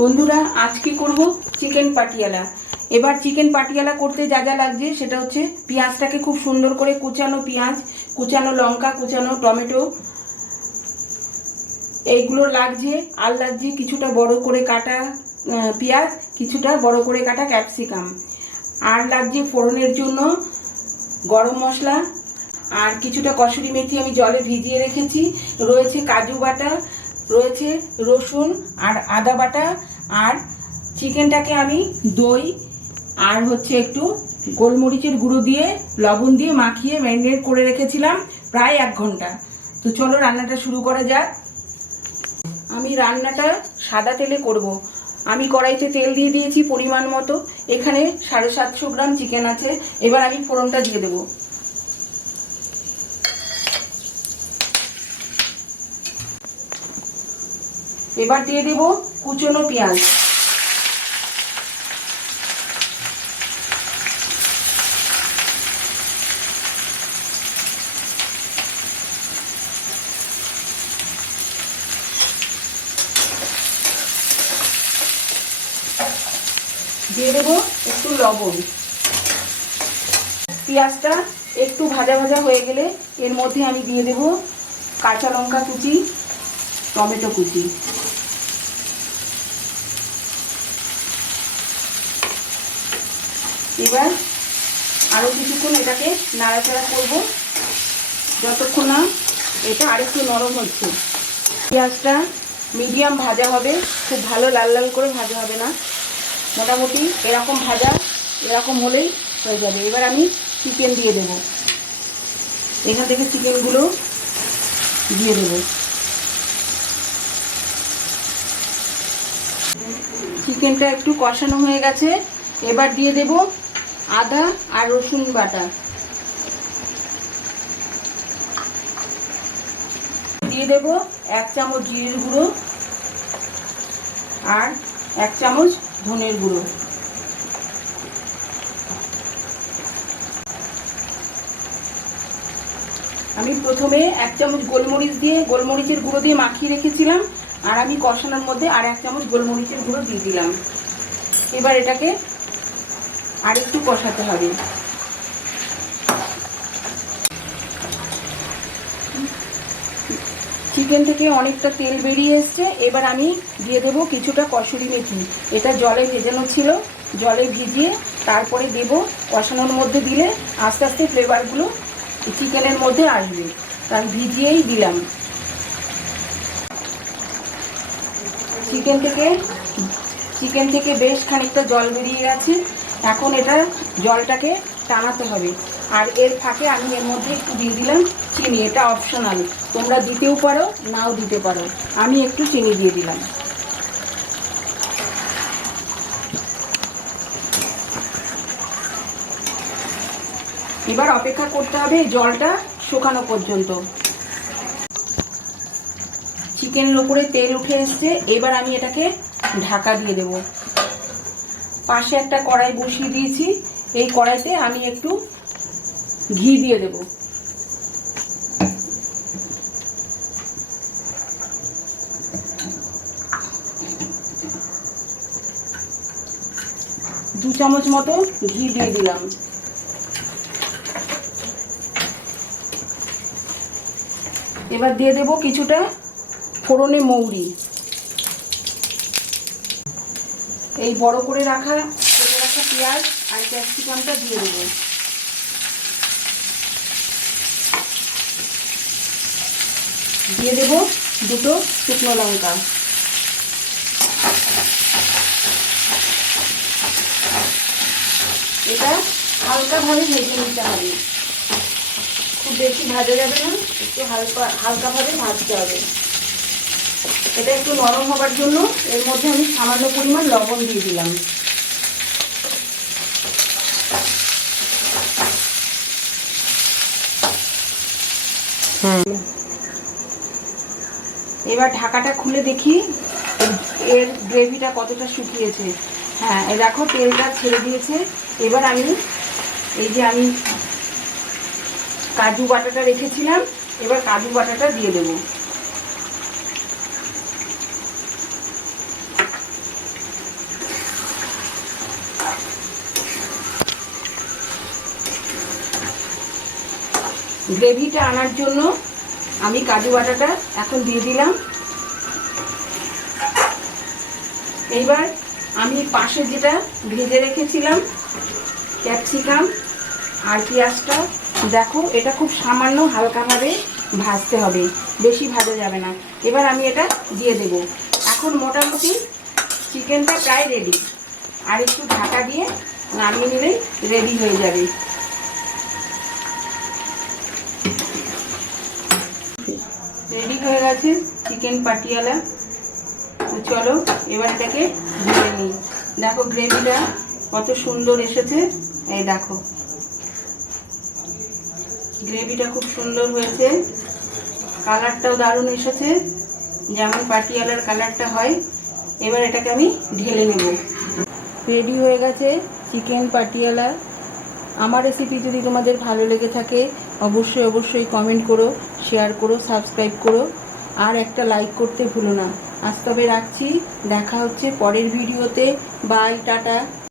বন্ধুরা আজ কি করব চিকেন পাটিয়ালা। এবার চিকেন পাটিয়ালা করতে যা যা লাগছে সেটা হচ্ছে পেঁয়াজটাকে খুব সুন্দর করে কুচানো পেঁয়াজ, কুচানো লঙ্কা, কুচানো টমেটো, এইগুলো লাগছে। আর লাগছে কিছুটা বড় করে কাটা পেঁয়াজ, কিছুটা বড় করে কাটা ক্যাপসিকাম। আর লাগছে ফোড়নের জন্য গরম মশলা আর কিছুটা কসুরি মেথি আমি জলে ভিজিয়ে রেখেছি। রয়েছে কাজু বাটা, রয়েছে রসুন আর আদা বাটা। আর চিকেনটাকে আমি দই আর হচ্ছে একটু গোলমরিচের গুঁড়ো দিয়ে লবণ দিয়ে মাখিয়ে ম্যারিনেট করে রেখেছিলাম প্রায় 1 ঘন্টা। তো চলো রান্নাটা শুরু করা যাক। আমি রান্নাটা সাদা তেলে করব। আমি কড়াইতে তেল দিয়ে দিয়েছি পরিমাণ মতো। এখানে 750 গ্রাম চিকেন আছে। এবার আমি ফোড়নটা দিয়ে দেবো। এবার দিয়ে দেব কুচনো পেঁয়াজ, দিয়ে দেব একটু লবণ। পেঁয়াজটা একটু ভাজা ভাজা হয়ে গেলে এর মধ্যে আমি দিয়ে দেব কাঁচা লঙ্কা কুচি, টমেটো কুচি। এবার আরও কিছুক্ষণ এটাকে নাড়াচাড়া করব যতক্ষণ না এটা আরেকটু নরম হচ্ছে। পেঁয়াজটা মিডিয়াম ভাজা হবে, খুব ভালো লাল লাল করে ভাজা হবে না, মোটামুটি এরকম ভাজা এরকম হলেই হয়ে যাবে। এবার আমি চিকেন দিয়ে দেব। এখান থেকে চিকেনগুলো দিয়ে দেব। চিকেনটা একটু কষানো হয়ে গেছে। এবার দিয়ে দেব আদা আর রসুন বাটা, দিয়ে দেব 1 চামচ জিরের গুঁড়ো আর 1 চামচ ধনের গুঁড়ো। আমি প্রথমে 1 চামচ গোলমরিচের গুঁড়ো দিয়ে মাখিয়ে রেখেছিলাম, আর আমি কষানোর মধ্যে আর 1 চামচ গোলমরিচের গুঁড়ো দিয়ে দিলাম। এবার এটাকে আর একটু কষাতে হবে। চিকেন থেকে অনেকটা তেল বেরিয়ে এসছে। এবার আমি দিয়ে দেব কিছুটা কসুরি মেথি। এটা জলে ভেজানো ছিল, জলে ভিজিয়ে তারপরে দেব। কষানোর মধ্যে দিলে আস্তে আস্তে ফ্লেভারগুলো চিকেনের মধ্যে আসবে, তাই ভিজিয়েই দিলাম। চিকেন থেকে বেশ খানিকটা জল বেরিয়ে গেছে। এখন এটা জলটাকে টানাতে হবে। আর এর ফাঁকে আমি এর মধ্যে একটু দিয়ে দিলাম চিনি। এটা অপশনাল, তোমরা দিতেও পারো নাও দিতে পারো। আমি একটু চিনি দিয়ে দিলাম। এবার অপেক্ষা করতে হবে জলটা শুকানো পর্যন্ত। চিকেনের উপরে তেল উঠে এসছে। এবার আমি এটাকে ঢাকা দিয়ে দেব। পাশে একটা কড়াই বসিয়ে দিয়েছি। এই কড়াইতে আমি একটু ঘি দিয়ে দেব। দু চামচ মতো ঘি দিয়ে দিলাম। এবার দিয়ে দেব কিছুটা ফোড়নে মৌরি। এই বড় করে রাখা পেঁয়াজ আর ক্যাপসিকামটা দিয়ে দেবো। দিয়ে দেব দুটো শুকনো লঙ্কা। এটা হালকাভাবে ভেজে নিতে হবে, খুব বেশি ভাজা যাবে না, একটু হালকাভাবে ভাজতে হবে। এটা একটু নরম হবার জন্য এর মধ্যে আমি সামান্য পরিমাণ লবণ দিয়ে দিলাম। এবার ঢাকাটা খুলে দেখি এর গ্রেভিটা কতটা শুকিয়েছে। হ্যাঁ, দেখো তেলটা ছেড়ে দিয়েছে। এবার আমি আমি কাজু বাটাটা রেখেছিলাম, এবার কাজু বাটাটা দিয়ে দেবো। গ্রেভিটা আনার জন্য আমি কাজু বাটাটা এখন দিয়ে দিলাম। এইবার আমি পাশে যেটা ভেজে রেখেছিলাম ক্যাপসিকাম আর পেঁয়াজটা, দেখো এটা খুব সামান্য হালকাভাবে ভাজতে হবে, বেশি ভাজা যাবে না। এবার আমি এটা দিয়ে দেব। এখন মোটামুটি চিকেনটা প্রায় রেডি, আর একটু ঢাকা দিয়ে নামিয়ে নিলেই রেডি হয়ে যাবে। রেডি হয়ে গেছে চিকেন পাটিয়ালা। চলো এবার এটাকে ধুয়ে নিই। দেখো গ্রেভিটা কত সুন্দর এসেছে, এই দেখো গ্রেভিটা খুব সুন্দর হয়েছে, কালারটাও দারুণ এসেছে, যেমন পাটিয়ালার কালারটা হয়। এবার এটাকে আমি ঢেলে নেব। রেডি হয়ে গেছে চিকেন পাটিয়ালা। আমার রেসিপি যদি তোমাদের ভালো লেগে থাকে অবশ্যই কমেন্ট করো, শেয়ার করো, সাবস্ক্রাইব করো, আর একটা লাইক করতে ভুলো না। আজ তবে রাখছি, দেখা হচ্ছে পরের ভিডিওতে। Bye, tata.